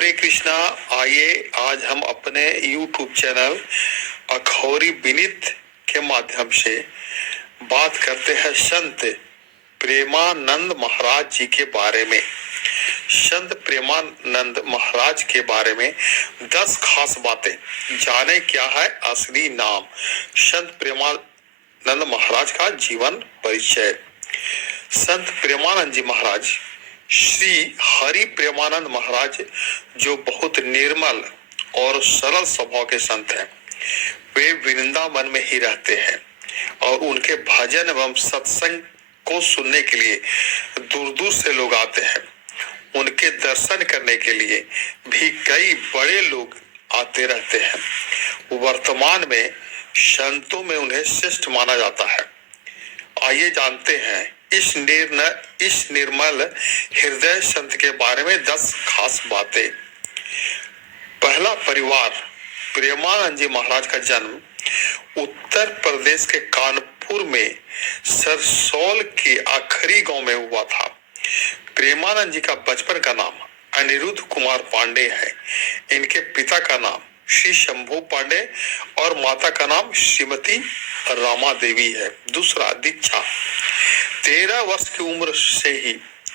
हरे कृष्णा। आइए आज हम अपने YouTube चैनल अखौरी विनीत के माध्यम से बात करते हैं संत प्रेमानंद महाराज जी के बारे में। संत प्रेमानंद महाराज के बारे में 10 खास बातें। जाने क्या है असली नाम। संत प्रेमानंद महाराज का जीवन परिचय। संत प्रेमानंद जी महाराज श्री हरि प्रेमानंद महाराज जो बहुत निर्मल और सरल स्वभाव के संत हैं, वे वृंदावन में ही रहते हैं और उनके भजन एवं सत्संग को सुनने के लिए दूर दूर से लोग आते हैं। उनके दर्शन करने के लिए भी कई बड़े लोग आते रहते हैं। वर्तमान में संतों में उन्हें श्रेष्ठ माना जाता है। आइए जानते हैं इस निर्मल हृदय संत के बारे में 10 खास बातें। पहला, परिवार। प्रेमानंद जी महाराज का जन्म उत्तर प्रदेश के कानपुर में सरसौल के आखिरी गांव में हुआ था। प्रेमानंद जी का बचपन का नाम अनिरुद्ध कुमार पांडे है। इनके पिता का नाम श्री शंभू पांडे और माता का नाम श्रीमती रामा देवी है। दूसरा, दीक्षा। 13 वर्ष की उम्र से ही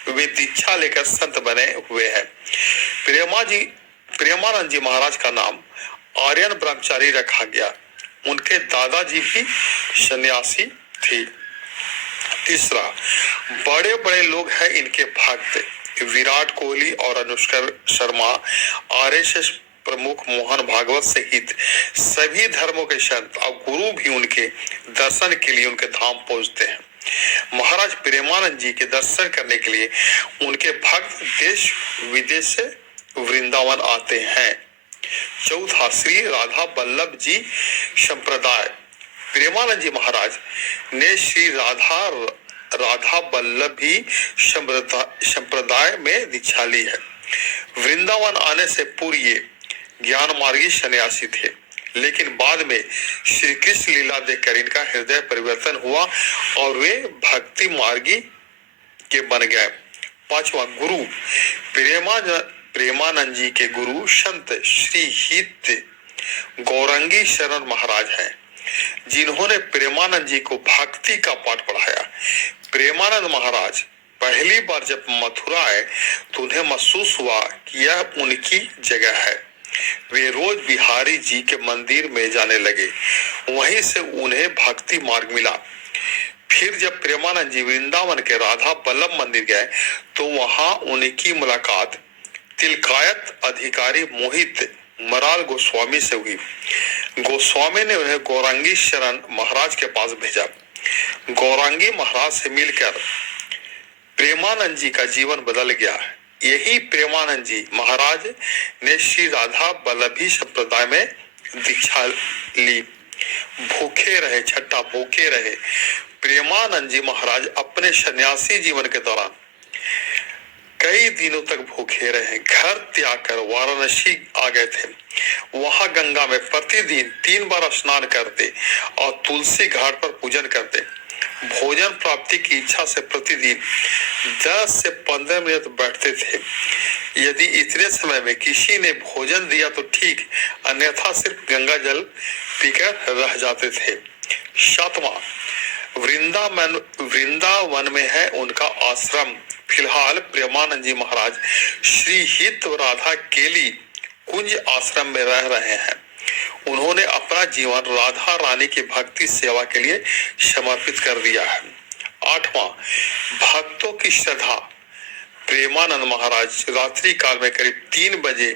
वे दीक्षा लेकर संत बने हुए हैं। प्रेमानंद जी महाराज का नाम आर्यन ब्रह्मचारी रखा गया। उनके दादाजी भी सन्यासी थे। तीसरा, बड़े बड़े लोग हैं इनके भक्त। विराट कोहली और अनुष्का शर्मा, आरएसएस प्रमुख मोहन भागवत सहित सभी धर्मों के संत और गुरु भी उनके दर्शन के लिए उनके धाम पहुंचते हैं। महाराज प्रेमानंद जी के दर्शन करने के लिए उनके भक्त देश विदेश से वृंदावन आते हैं। चौथा, श्री राधा वल्लभ जी संप्रदाय। प्रेमानंद जी महाराज ने श्री राधा वल्लभी संप्रदाय में दीक्षा ली है। वृंदावन आने से पूर्व ये ज्ञान मार्गी सन्यासी थे, लेकिन बाद में श्री कृष्ण लीला देखकर इनका हृदय परिवर्तन हुआ और वे भक्ति मार्गी के बन गए। पांचवा, गुरु। प्रेमानंद जी के गुरु संत श्री हित गौरंगी शरण महाराज हैं, जिन्होंने प्रेमानंद जी को भक्ति का पाठ पढ़ाया। प्रेमानंद महाराज पहली बार जब मथुरा आए तो उन्हें महसूस हुआ कि यह उनकी जगह है। वे रोज बिहारी जी के मंदिर में जाने लगे। वहीं से उन्हें भक्ति मार्ग मिला। फिर जब प्रेमानंद जी वृंदावन के राधा वल्लभ मंदिर गए तो वहां उनकी मुलाकात तिलकायत अधिकारी मोहित मराल गोस्वामी से हुई। गोस्वामी ने उन्हें गौरांगी शरण महाराज के पास भेजा। गौरांगी महाराज से मिलकर प्रेमानंद जी का जीवन बदल गया। यही प्रेमानंद जी महाराज ने श्री राधा वल्लभी संप्रदाय में दीक्षा ली। भूखे रहे, छठा, भूखे रहे। प्रेमानंद जी महाराज अपने सन्यासी जीवन के दौरान कई दिनों तक भूखे रहे। घर त्याग कर वाराणसी आ गए थे। वहां गंगा में प्रतिदिन 3 बार स्नान करते और तुलसी घाट पर पूजन करते। भोजन प्राप्ति की इच्छा से प्रतिदिन 10 से 15 मिनट बैठते थे। यदि इतने समय में किसी ने भोजन दिया तो ठीक, अन्यथा सिर्फ गंगा जल पीकर रह जाते थे। सातवां, वृंदावन में है उनका आश्रम। फिलहाल प्रेमानंद जी महाराज श्री हित राधा केली कुंज आश्रम में रह रहे हैं। उन्होंने अपना जीवन राधा रानी की भक्ति सेवा के लिए समर्पित कर दिया है। 8वां, भक्तों की श्रद्धा। प्रेमानंद महाराज रात्रि काल में करीब 3 बजे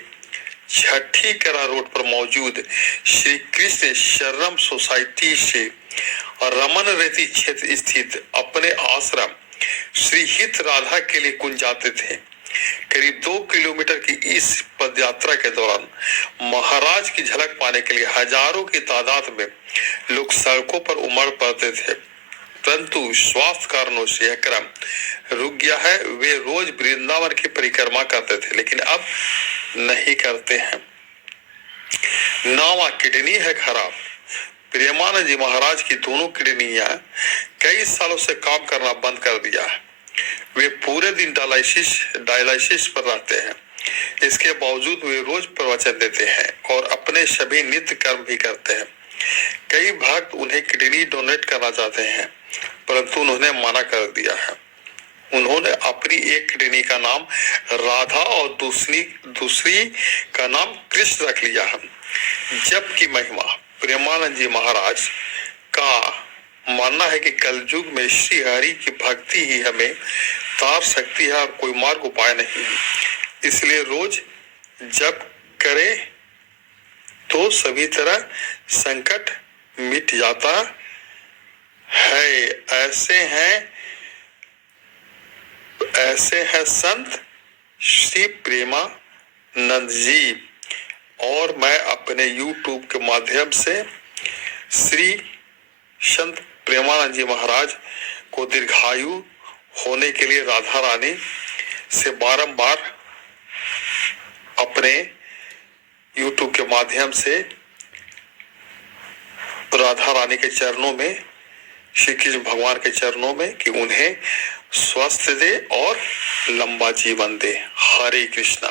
छठी करा रोड पर मौजूद श्री कृष्ण शरणम सोसाइटी से रमन रेती क्षेत्र स्थित अपने आश्रम श्री हित राधा के लिए कुंज जाते थे। करीब 2 किलोमीटर की इस पदयात्रा के दौरान महाराज की झलक पाने के लिए हजारों की तादाद में लोग सड़कों पर उमड़ पड़ते थे, परंतु स्वास्थ्य कारणों से यह क्रम रुक गया है। वे रोज वृंदावन की परिक्रमा करते थे, लेकिन अब नहीं करते हैं। 9वां, किडनी है खराब। प्रेमानंद जी महाराज की दोनों किडनियां कई सालों से काम करना बंद कर दिया है। वे पूरे दिन डायलिसिस पर रहते हैं। इसके बावजूद वे रोज प्रवचन देते हैं और अपने सभी नित्य कर्म भी करते हैं। कई भक्त उन्हें किडनी डोनेट करना चाहते हैं, परंतु उन्होंने मना कर दिया है। उन्होंने अपनी एक किडनी का नाम राधा और दूसरी का नाम कृष्ण रख लिया है। जबकि महिमा प्रेमानंद जी महाराज का मानना है कि कलयुग में श्री हरि की भक्ति ही हमें तार सकती है और कोई मार्ग उपाय नहीं। इसलिए रोज जप करे तो सभी तरह संकट मिट जाता है। ऐसे हैं संत श्री प्रेमानंद जी। और मैं अपने YouTube के माध्यम से श्री संत प्रेमानंद जी महाराज को दीर्घायु होने के लिए राधा रानी से बारंबार अपने YouTube के माध्यम से राधा रानी के चरणों में, श्री कृष्ण भगवान के चरणों में कि उन्हें स्वस्थ दे और लंबा जीवन दे। हरे कृष्णा।